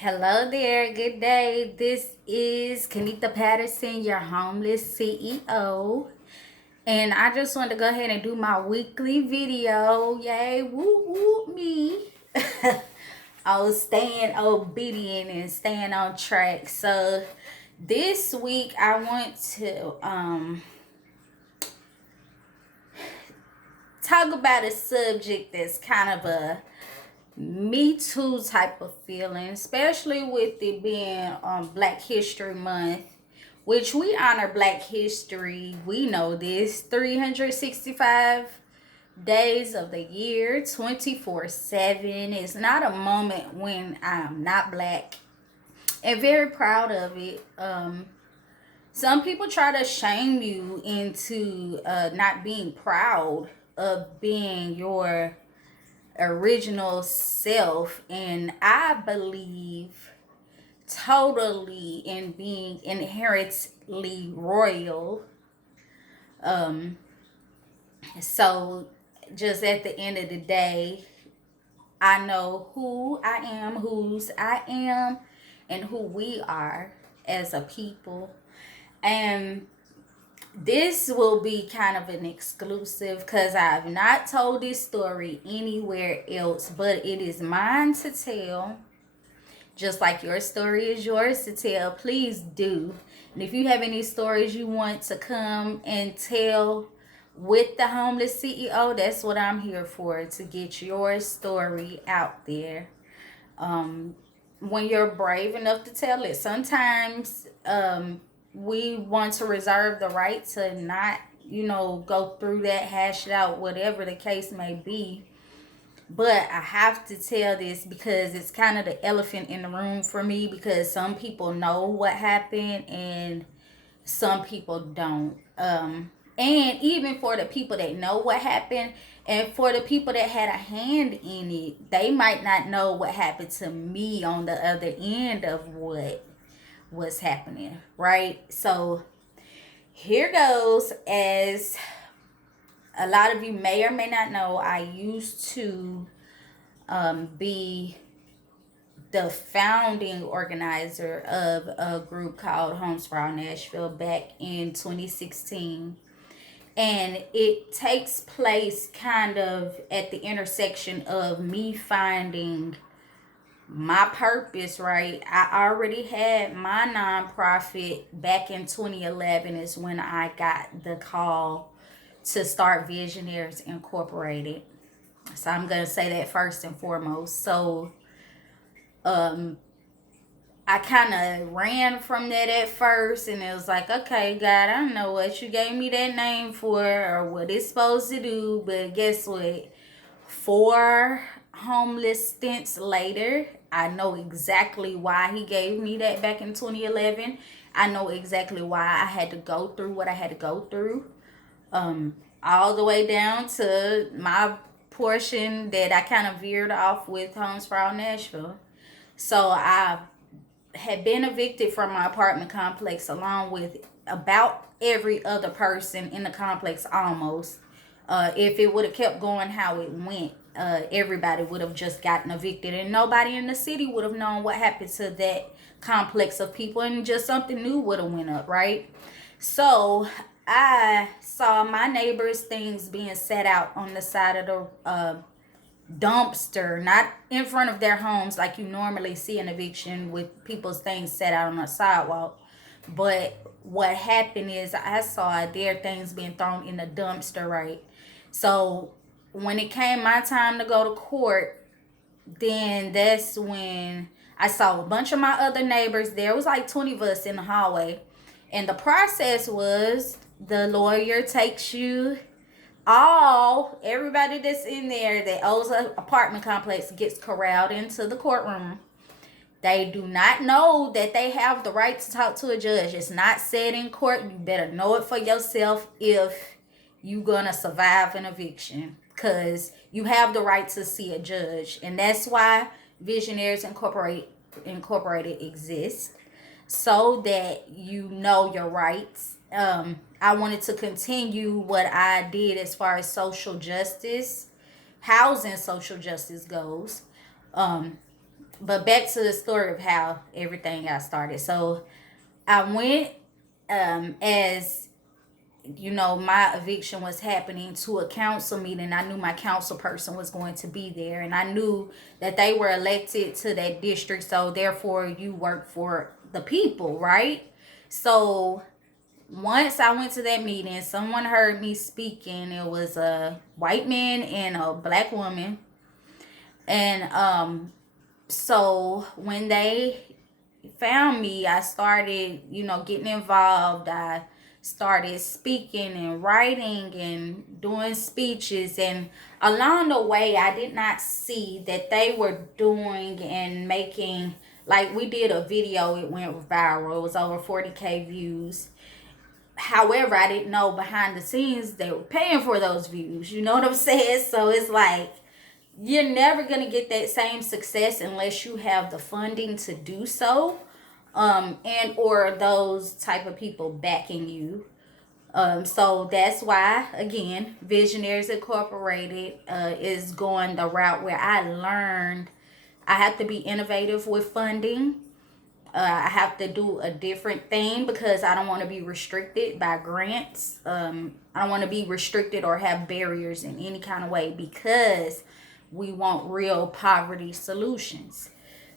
Hello there, good day. This is Kenita Patterson, your homeless CEO. And I just wanted to go ahead and do my weekly video. Yay, woo woo me. I was staying obedient and staying on track. So this week I want to talk about a subject that's kind of a Me Too type of feeling, especially with it being Black History Month, which we honor Black history. We know this 365 days of the year, 24/7. It's not a moment when I'm not Black, and very proud of it. Some people try to shame you into not being proud of being your original self, and I believe totally in being inherently royal. So just at the end of the day, I know who I am, whose I am, and who we are as a people. And this will be kind of an exclusive because I've not told this story anywhere else, but it is mine to tell. Just like your story is yours to tell, please do. And if you have any stories you want to come and tell with the homeless CEO, that's what I'm here for, to get your story out there. When you're brave enough to tell it, sometimes we want to reserve the right to not, go through that, hash it out, whatever the case may be. But I have to tell this because it's kind of the elephant in the room for me, because some people know what happened and some people don't. And even for the people that know what happened, and for the people that had a hand in it, they might not know what happened to me on the other end of what was happening, right? So here goes. As a lot of you may or may not know, I used to be the founding organizer of a group called Homes for All Nashville back in 2016. And it takes place kind of at the intersection of me finding my purpose, right? I already had my nonprofit back in 2011 is when I got the call to start Visionaries Incorporated. So I'm going to say that first and foremost. So um I kind of ran from that at first, and it was like, okay, God, I don't know what you gave me that name for or what it's supposed to do, but guess what? 4 homeless stints later, I know exactly why he gave me that back in 2011. I know exactly why I had to go through what I had to go through, all the way down to my portion that I kind of veered off with Homes for All Nashville. So I had been evicted from my apartment complex along with about every other person in the complex almost. If it would have kept going how it went, everybody would have just gotten evicted and nobody in the city would have known what happened to that complex of people, and just something new would have went up, right? So I saw my neighbors' things being set out on the side of the dumpster, not in front of their homes like you normally see an eviction with people's things set out on the sidewalk. But what happened is I saw their things being thrown in the dumpster, right? So when it came my time to go to court, then that's when I saw a bunch of my other neighbors. There was like 20 of us in the hallway. And the process was the lawyer takes you everybody that's in there that owes an apartment complex gets corralled into the courtroom. They do not know that they have the right to talk to a judge. It's not said in court. You better know it for yourself if you gonna survive an eviction, because you have the right to see a judge. And that's why Visionaries Incorporated exists, so that you know your rights. I wanted to continue what I did as far as social justice, housing social justice goes. But back to the story of how everything got started. So I went, as you know, my eviction was happening, to a council meeting. I knew my council person was going to be there, and I knew that they were elected to that district, so therefore you work for the people, right? So once I went to that meeting, someone heard me speaking. It was a white man and a black woman. And so when they found me, I started, getting involved. I started speaking and writing and doing speeches. And along the way, I did not see that they were doing and making, like, we did a video, it went viral. It was over 40K views. However, I didn't know behind the scenes they were paying for those views. You know what I'm saying? So it's like, you're never going to get that same success unless you have the funding to do so, and or those type of people backing you. So that's why, again, Visionaries Incorporated is going the route where I learned I have to be innovative with funding. I have to do a different thing because I don't want to be restricted by grants. I don't want to be restricted or have barriers in any kind of way, because we want real poverty solutions.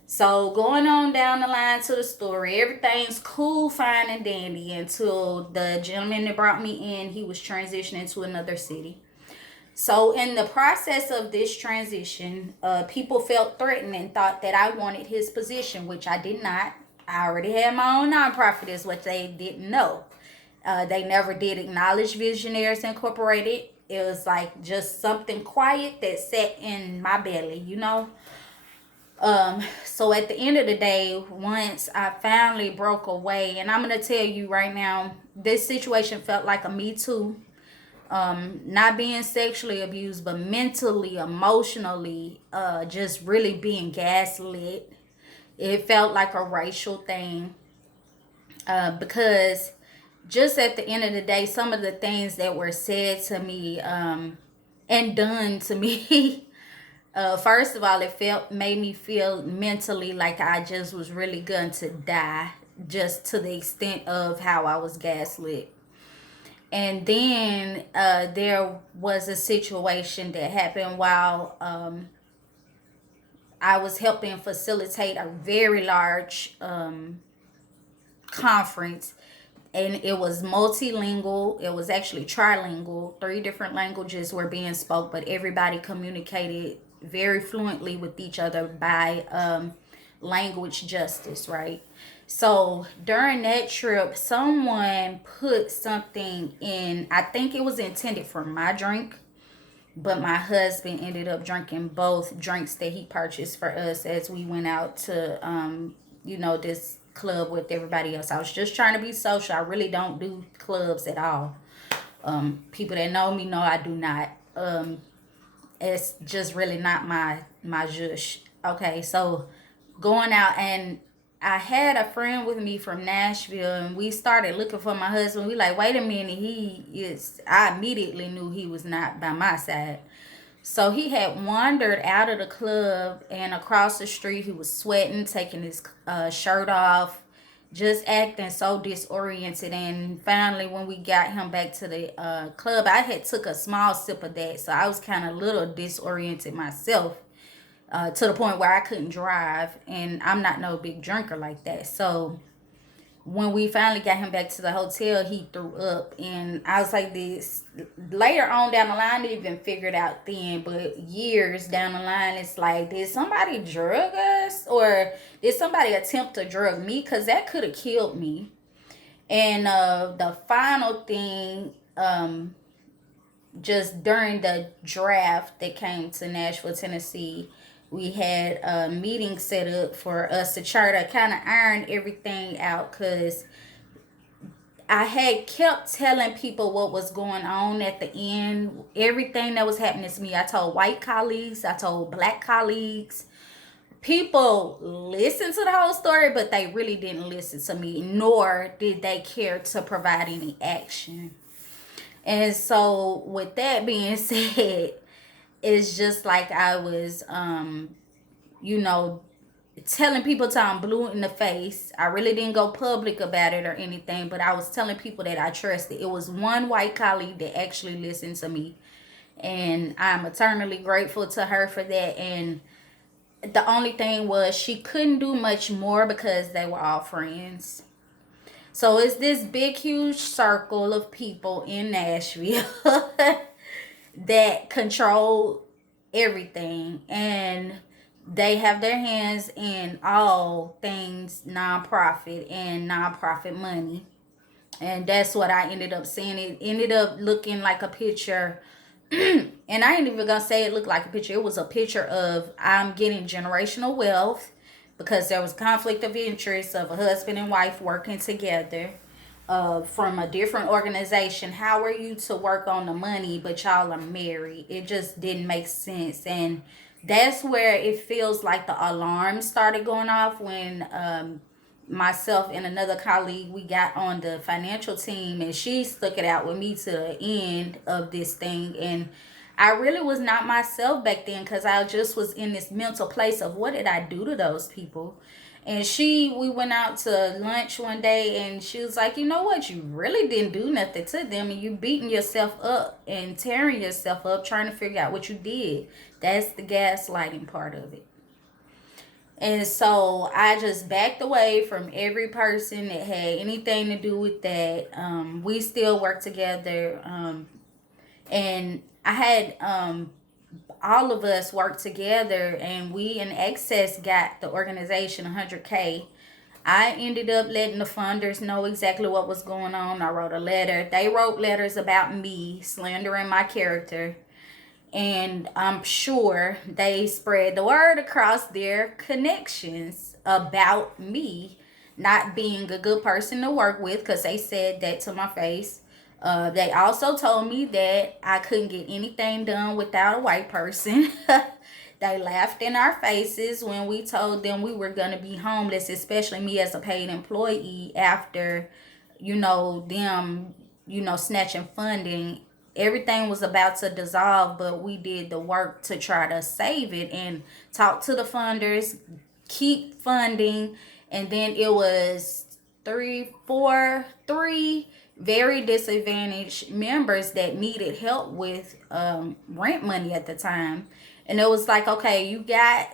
So going on down the line to the story, everything's cool, fine, and dandy until the gentleman that brought me in, he was transitioning to another city. So in the process of this transition, people felt threatened and thought that I wanted his position, which I did not. I already had my own nonprofit, is what they didn't know. They never did acknowledge Visionaries Incorporated. It was like just something quiet that sat in my belly, So at the end of the day, once I finally broke away, and I'm going to tell you right now, this situation felt like a Me Too. Not being sexually abused, but mentally, emotionally, just really being gaslit. It felt like a racial thing, because just at the end of the day, some of the things that were said to me, and done to me, first of all, made me feel mentally like I just was really going to die, just to the extent of how I was gaslit. And then there was a situation that happened while I was helping facilitate a very large conference, and it was multilingual. It was actually trilingual. 3 different languages were being spoke, but everybody communicated very fluently with each other by language justice, right? So during that trip, someone put something in, I think it was intended for my drink, but my husband ended up drinking both drinks that he purchased for us as we went out to, this club with everybody else. I was just trying to be social. I really don't do clubs at all. People that know me know I do not. It's just really not my zhush. Okay, so going out, and I had a friend with me from Nashville, and we started looking for my husband. We like, wait a minute, I immediately knew he was not by my side. So he had wandered out of the club, and across the street he was sweating, taking his shirt off, just acting so disoriented. And finally, when we got him back to the club, I had took a small sip of that, so I was kind of a little disoriented myself, to the point where I couldn't drive, and I'm not no big drinker like that. So when we finally got him back to the hotel, he threw up, and I was like, this later on down the line, I didn't even figure it out then, but years down the line, it's like, did somebody drug us, or did somebody attempt to drug me? Because that could have killed me. And the final thing, just during the draft that came to Nashville, Tennessee, we had a meeting set up for us to try to kind of iron everything out, because I had kept telling people what was going on at the end, everything that was happening to me. I told white colleagues, I told black colleagues. People listened to the whole story, but they really didn't listen to me, nor did they care to provide any action. And so with that being said, it's just like I was, you know, telling people till I'm blue in the face. I really didn't go public about it or anything, but I was telling people that I trusted. It was one white colleague that actually listened to me, and I'm eternally grateful to her for that. And the only thing was she couldn't do much more because they were all friends. So it's this big, huge circle of people in Nashville that control everything, and they have their hands in all things nonprofit and nonprofit money. And that's what I ended up seeing. It ended up looking like a picture. And I ain't even gonna say it looked like a picture. It was a picture of I'm getting generational wealth because there was conflict of interest of a husband and wife working together from a different organization. How are you to work on the money but y'all are married? It just didn't make sense. And that's where it feels like the alarm started going off when myself and another colleague, we got on the financial team, and she stuck it out with me to the end of this thing. And I really was not myself back then because I just was in this mental place of what did I do to those people. And we went out to lunch one day, and she was like, you know what, you really didn't do nothing to them, and you beating yourself up and tearing yourself up trying to figure out what you did. That's the gaslighting part of it. And so I just backed away from every person that had anything to do with that. We still work together. And I had all of us work together, and we in excess got the organization 100K. I ended up letting the funders know exactly what was going on. I wrote a letter. They wrote letters about me, slandering my character. And I'm sure they spread the word across their connections about me not being a good person to work with, because they said that to my face. They also told me that I couldn't get anything done without a white person. They laughed in our faces when we told them we were going to be homeless, especially me as a paid employee after, them, snatching funding. Everything was about to dissolve, but we did the work to try to save it and talk to the funders, keep funding. And then it was three very disadvantaged members that needed help with rent money at the time. And it was like, okay, you got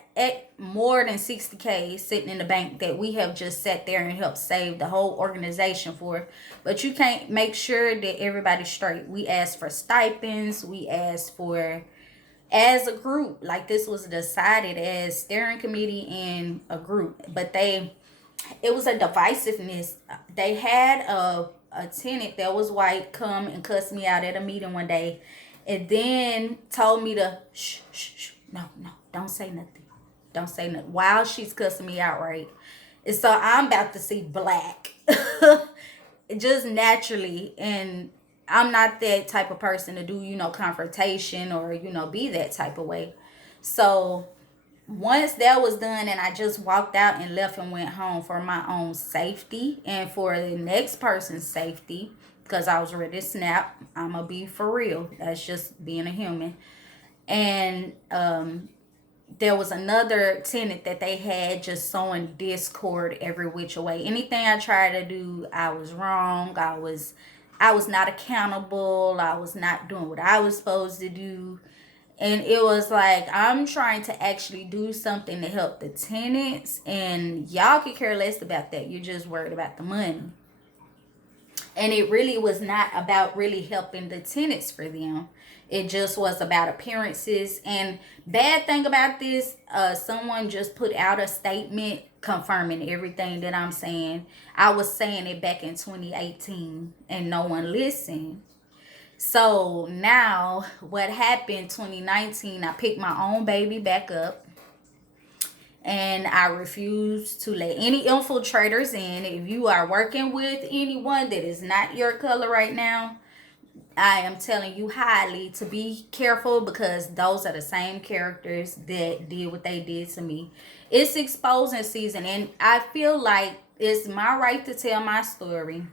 more than 60K sitting in the bank that we have just sat there and helped save the whole organization for. But you can't make sure that everybody's straight. We asked for stipends. We asked for, as a group, like this was decided as steering committee and a group. But it was a divisiveness. They had a tenant that was white come and cuss me out at a meeting one day, and then told me to no, don't say nothing. Don't say nothing. While she's cussing me out, right? And so I'm about to see black. Just naturally. And I'm not that type of person to do, confrontation or, be that type of way. So once that was done and I just walked out and left and went home for my own safety and for the next person's safety, because I was ready to snap. I'm going to be for real. That's just being a human. And there was another tenant that they had just sowing discord every which way. Anything I tried to do, I was wrong. I was not accountable. I was not doing what I was supposed to do. And it was like, I'm trying to actually do something to help the tenants, and y'all could care less about that. You're just worried about the money. And it really was not about really helping the tenants for them. It just was about appearances. And bad thing about this, someone just put out a statement confirming everything that I'm saying. I was saying it back in 2018 and no one listened. So now what happened 2019, I picked my own baby back up. And I refuse to let any infiltrators in. If you are working with anyone that is not your color right now, I am telling you highly to be careful, because those are the same characters that did what they did to me. It's exposing season, and I feel like it's my right to tell my story.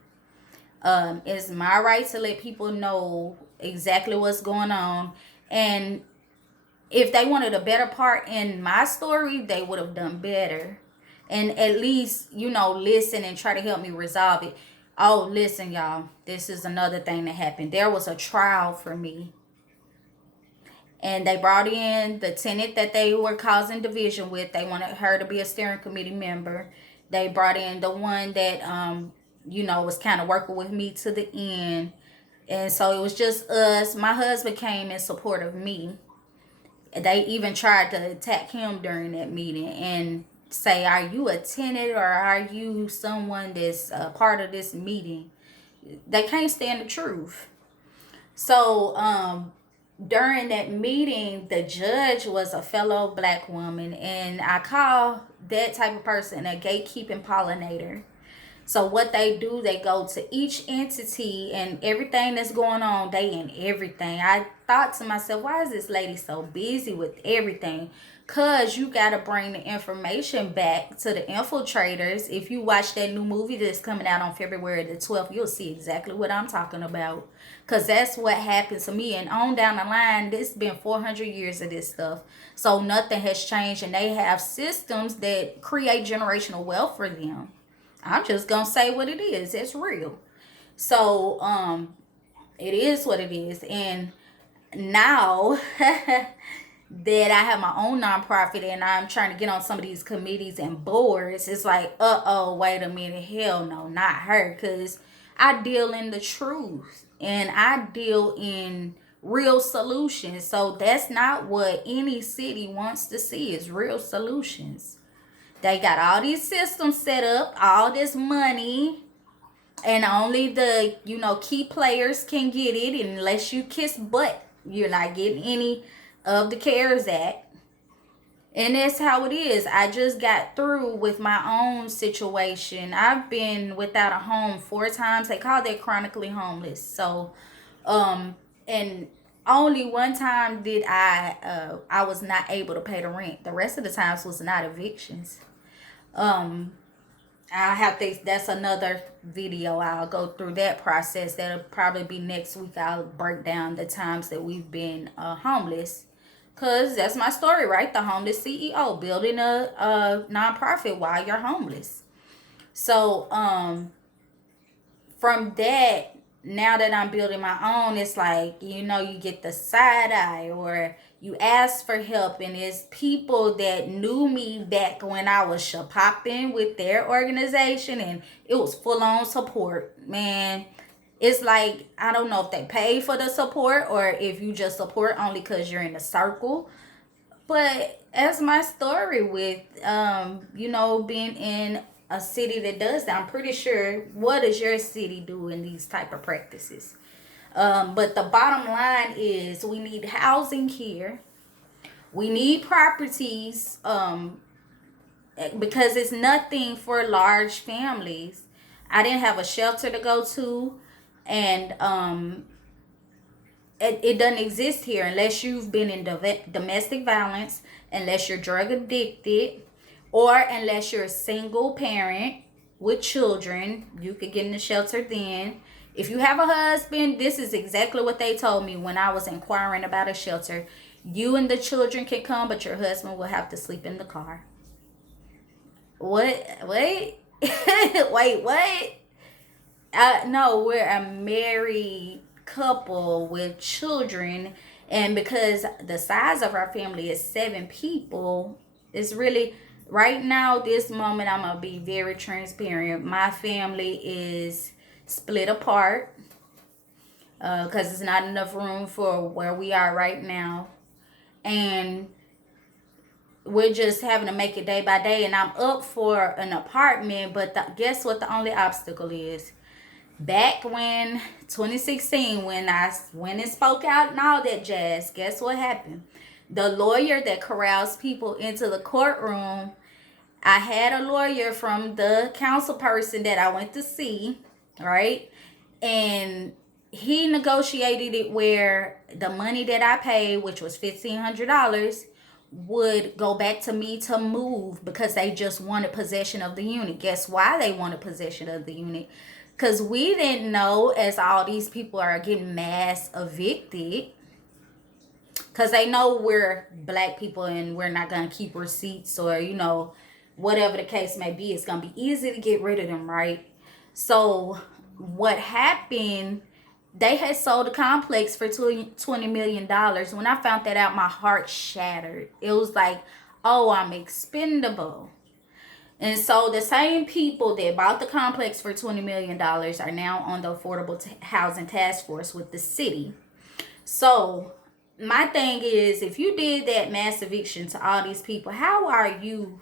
It's my right to let people know exactly what's going on. And if they wanted a better part in my story, they would have done better. And at least, listen and try to help me resolve it. Oh, listen, y'all. This is another thing that happened. There was a trial for me. And they brought in the tenant that they were causing division with. They wanted her to be a steering committee member. They brought in the one that, was kind of working with me to the end. And so it was just us. My husband came in support of me. They even tried to attack him during that meeting and say, are you a tenant or are you someone that's a part of this meeting? They can't stand the truth. So during that meeting, the judge was a fellow black woman, and I call that type of person a gatekeeping pollinator. So what they do, they go to each entity and everything that's going on, they in everything. I thought to myself, why is this lady so busy with everything? Because you got to bring the information back to the infiltrators. If you watch that new movie that's coming out on February the 12th, you'll see exactly what I'm talking about. Because that's what happened to me. And on down the line, this been 400 years of this stuff. So nothing has changed. And they have systems that create generational wealth for them. I'm just gonna say what it is. It's real. So it is what it is. And now that I have my own nonprofit and I'm trying to get on some of these committees and boards, it's like, wait a minute, hell no, not her. Because I deal in the truth and I deal in real solutions. So that's not what any city wants to see, is real solutions. They got all these systems set up, all this money, and only the, key players can get it. And unless you kiss butt, you're not getting any of the CARES Act. And that's how it is. I just got through with my own situation. I've been without a home 4 times. They call that chronically homeless. So, and only one time did I was not able to pay the rent. The rest of the times was not evictions. I have to, that's another video. I'll go through that process. That'll probably be next week. I'll break down the times that we've been homeless, because that's my story, right? The homeless CEO, building a nonprofit while you're homeless. So from that, now that I'm building my own, it's like, you get the side eye, or you ask for help, and it's people that knew me back when I was popping with their organization, and it was full on support. Man, it's like, I don't know if they pay for the support or if you just support only because you're in a circle. But as my story with, being in a city that does that, I'm pretty sure, what does your city do in these type of practices? But the bottom line is, we need housing here. We need properties, because it's nothing for large families. I didn't have a shelter to go to, and it doesn't exist here unless you've been in domestic violence, unless you're drug addicted, or unless you're a single parent with children. You could get in the shelter then. If you have a husband, this is exactly what they told me when I was inquiring about a shelter. You and the children can come, but your husband will have to sleep in the car. What? Wait. Wait, what? No, we're a married couple with children. And because the size of our family is 7 people, it's really, right now, this moment, I'm going to be very transparent. My family is split apart because there's not enough room for where we are right now. And we're just having to make it day by day. And I'm up for an apartment, but guess what the only obstacle is? Back when 2016, when I went and spoke out and all that jazz, guess what happened? The lawyer that corrals people into the courtroom, I had a lawyer from the council person that I went to see, right? And he negotiated it where the money that I paid, which was $1,500, would go back to me to move, because they just wanted possession of the unit. Guess why they wanted possession of the unit? Because we didn't know, as all these people are getting mass evicted, because they know we're black people and we're not going to keep receipts, or whatever the case may be. It's going to be easy to get rid of them, right? So what happened, they had sold the complex for $20 million. When I found that out, my heart shattered. It was like, oh, I'm expendable. And so the same people that bought the complex for $20 million are now on the Affordable Housing Task Force with the city. So my thing is, if you did that mass eviction to all these people, how are you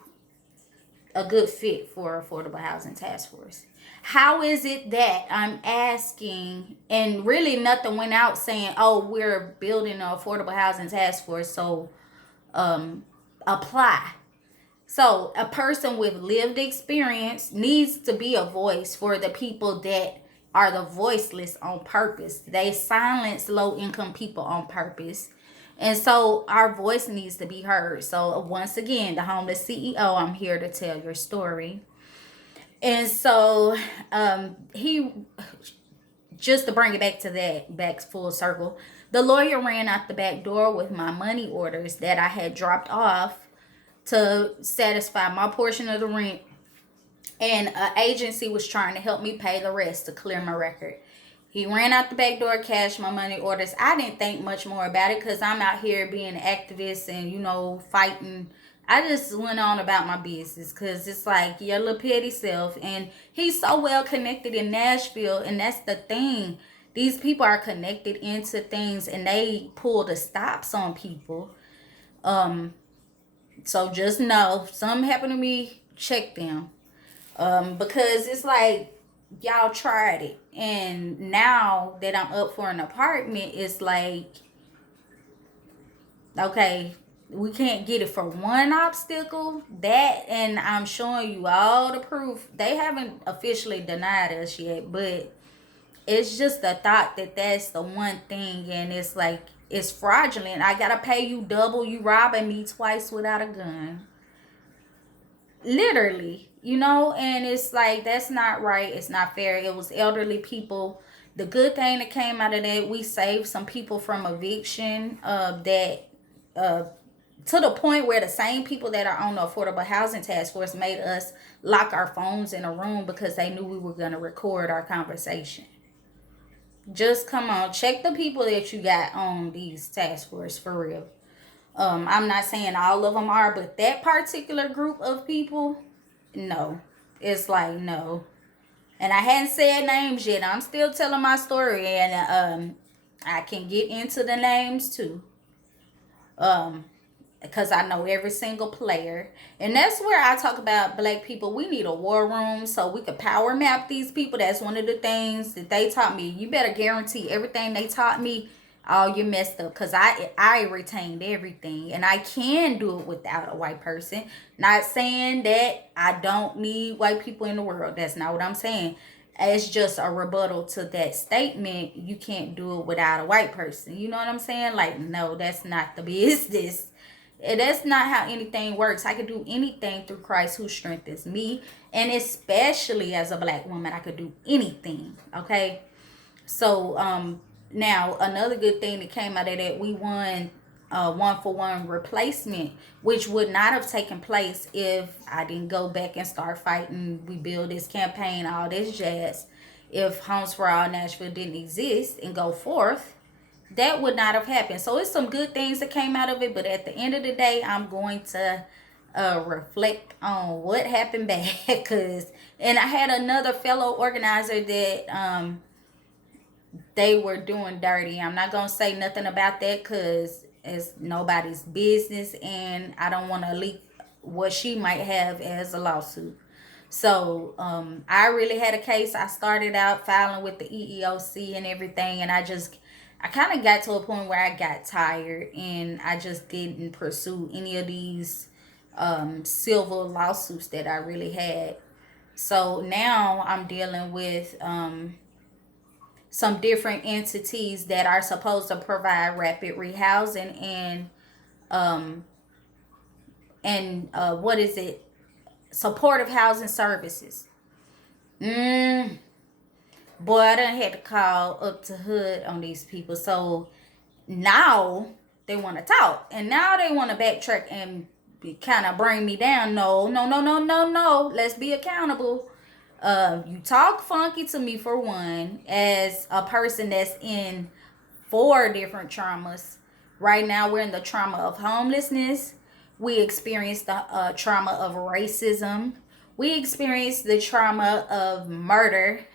a good fit for Affordable Housing Task Force? How is it that I'm asking, and really nothing went out saying, oh, we're building an Affordable Housing Task Force, so apply. So a person with lived experience needs to be a voice for the people that are the voiceless on purpose. They silence low income people on purpose. And so our voice needs to be heard. So once again, the homeless CEO, I'm here to tell your story. And so he, just to bring it back to that, back full circle, the lawyer ran out the back door with my money orders that I had dropped off to satisfy my portion of the rent, and an agency was trying to help me pay the rest to clear my record. He ran out the back door, cashed my money orders. I didn't think much more about it because I'm out here being an activist and fighting. I just went on about my business because it's like your little petty self. And he's so well connected in Nashville, and that's the thing. These people are connected into things, and they pull the stops on people. So just know, if something happened to me, check them. Because it's like, y'all tried it. And now that I'm up for an apartment, it's like, okay, we can't get it for one obstacle. That, and I'm showing you all the proof. They haven't officially denied us yet, but it's just the thought that that's the one thing, and it's like, it's fraudulent. I gotta pay you double. You robbing me twice without a gun. Literally, and it's like, that's not right. It's not fair. It was elderly people. The good thing that came out of that, we saved some people from eviction, that to the point where the same people that are on the Affordable Housing Task Force made us lock our phones in a room because they knew we were going to record our conversation. Just come on, check the people that you got on these task force for real. I'm not saying all of them are, but that particular group of people, no. It's like, no. And I hadn't said names yet. I'm still telling my story, and I can get into the names too. Because I know every single player. And that's where I talk about black people. We need a war room so we could power map these people. That's one of the things that they taught me. You better guarantee everything they taught me, oh, you messed up. Because I retained everything. And I can do it without a white person. Not saying that I don't need white people in the world. That's not what I'm saying. It's just a rebuttal to that statement. You can't do it without a white person. You know what I'm saying? Like, no, that's not the business. That's not how anything works. I could do anything through Christ who strengthens me. And especially as a black woman, I could do anything. Okay? So, now, another good thing that came out of that, we won one-for-one replacement, which would not have taken place if I didn't go back and start fighting. We build this campaign, all this jazz. If Homes for All Nashville didn't exist and go forth, that would not have happened. So it's some good things that came out of it, but at the end of the day, I'm going to reflect on what happened back. And I had another fellow organizer that they were doing dirty. I'm not going to say nothing about that because it's nobody's business, and I don't want to leak what she might have as a lawsuit. So I really had a case. I started out filing with the EEOC and everything, and I kind of got to a point where I got tired, and I just didn't pursue any of these civil lawsuits that I really had. So now I'm dealing with some different entities that are supposed to provide rapid rehousing and what is it? Supportive housing services. Boy, I done had to call up to HUD on these people. So now They want to talk. And now they want to backtrack and kind of bring me down. No, no, no, no, no, no. Let's be accountable. You talk funky to me, for one, as a person that's in 4 different traumas. Right now, we're in the trauma of homelessness. We experienced the trauma of racism. We experienced the trauma of murder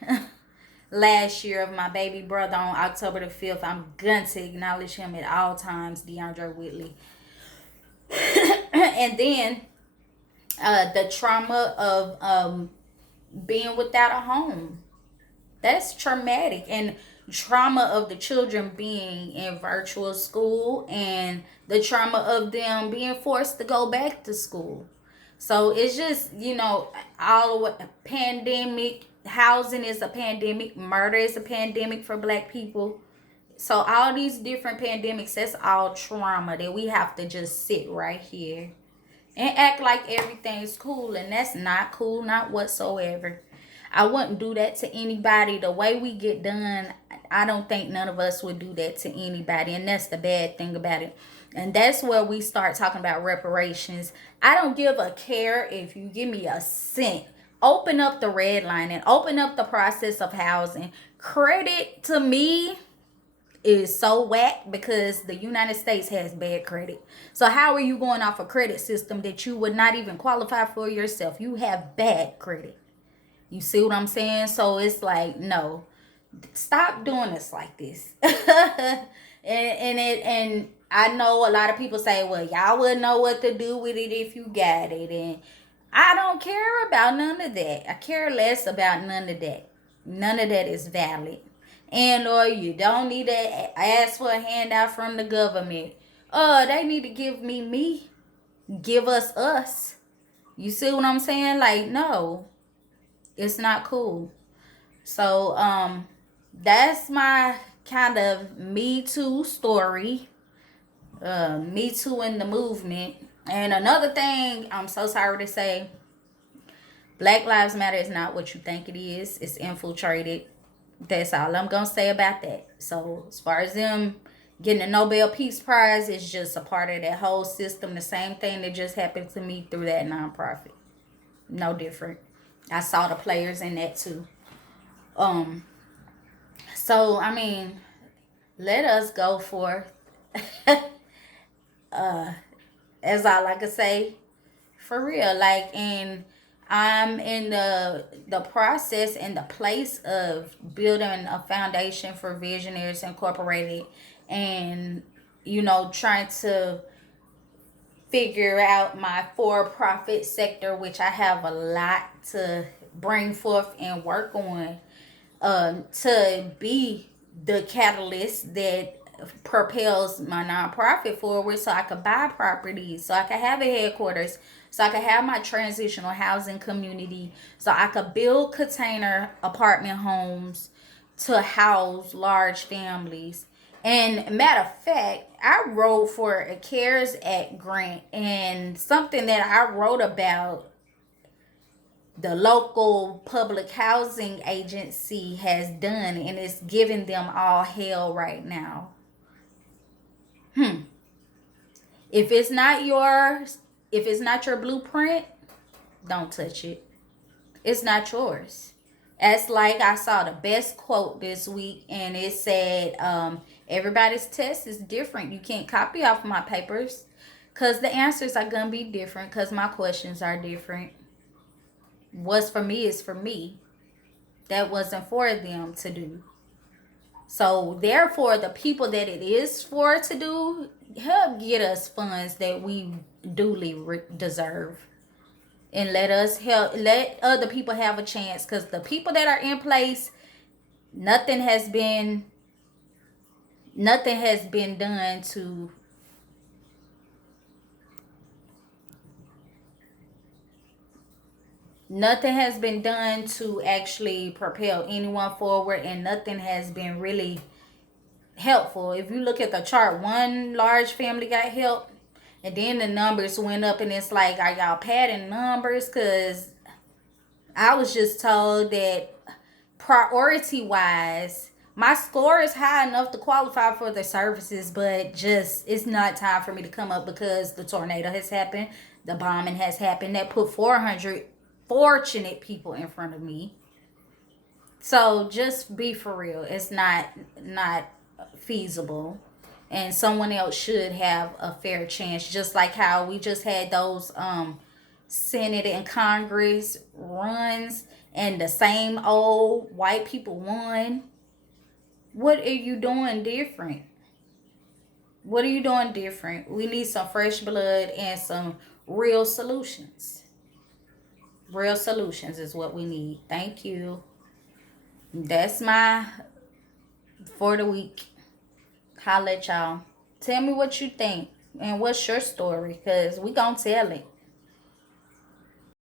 last year of my baby brother on October the 5th. I'm going to acknowledge him at all times, DeAndre Whitley. And then the trauma of being without a home. That's traumatic. And trauma of the children being in virtual school, and the trauma of them being forced to go back to school. So it's just, all of pandemic, housing is a pandemic, murder is a pandemic for Black people. So all these different pandemics, that's all trauma that we have to just sit right here and act like everything's cool, and that's not cool, not whatsoever. I wouldn't do that to anybody. The way we get done, I don't think none of us would do that to anybody, and that's the bad thing about it. And that's where we start talking about reparations. I don't give a care if you give me a cent. Open up the red line and open up the process of housing. Credit to me is so whack because the United States has bad credit. So how are you going off a credit system that you would not even qualify for yourself? You have bad credit. You see what I'm saying? So it's like, no, stop doing us like this. and I know a lot of people say, well, y'all wouldn't know what to do with it if you got it. And I don't care about none of that. I care less about none of that. None of that is valid. And or you don't need to ask for a handout from the government. They need to give me. Give us. You see what I'm saying? Like, no. It's not cool. So that's my kind of Me Too story. Me Too in the movement. And another thing, I'm so sorry to say, Black Lives Matter is not what you think it is. It's infiltrated. That's all I'm going to say about that. So as far as them getting a Nobel Peace Prize, it's just a part of that whole system. The same thing that just happened to me through that nonprofit. No different. I saw the players in that too. So I mean, let us go forth. As I like to say, for real. Like, and I'm in the process and the place of building a foundation for Visionaries Incorporated, and trying to figure out my for-profit sector, which I have a lot to bring forth and work on, to be the catalyst that propels my nonprofit forward, so I could buy properties, so I could have a headquarters, so I could have my transitional housing community, so I could build container apartment homes to house large families. And matter of fact, I wrote for a CARES Act grant, and something that I wrote about the local public housing agency has done, and it's giving them all hell right now. If it's not your blueprint, don't touch it. It's not yours. It's like I saw the best quote this week, and it said, everybody's test is different. You can't copy off my papers because the answers are going to be different because my questions are different. What's for me is for me. That wasn't for them to do. So therefore, the people that it is for to do, help get us funds that we duly deserve. And let other people have a chance, because the people that are in place, nothing has been done to actually propel anyone forward, and nothing has been really helpful. If you look at the chart, one large family got help, and then the numbers went up, and it's like, are y'all padding numbers? Because I was just told that priority wise, My score is high enough to qualify for the services, but just it's not time for me to come up because the tornado has happened, the bombing has happened that put 400 fortunate people in front of me. So just be for real. It's not feasible. And someone else should have a fair chance. Just like how we just had those Senate and Congress runs and the same old white people won. What are you doing different? What are you doing different? We need some fresh blood and some real solutions. Real solutions is what we need. Thank you. That's my for the week. Holla at y'all. Tell me what you think and what's your story, because we gonna tell it.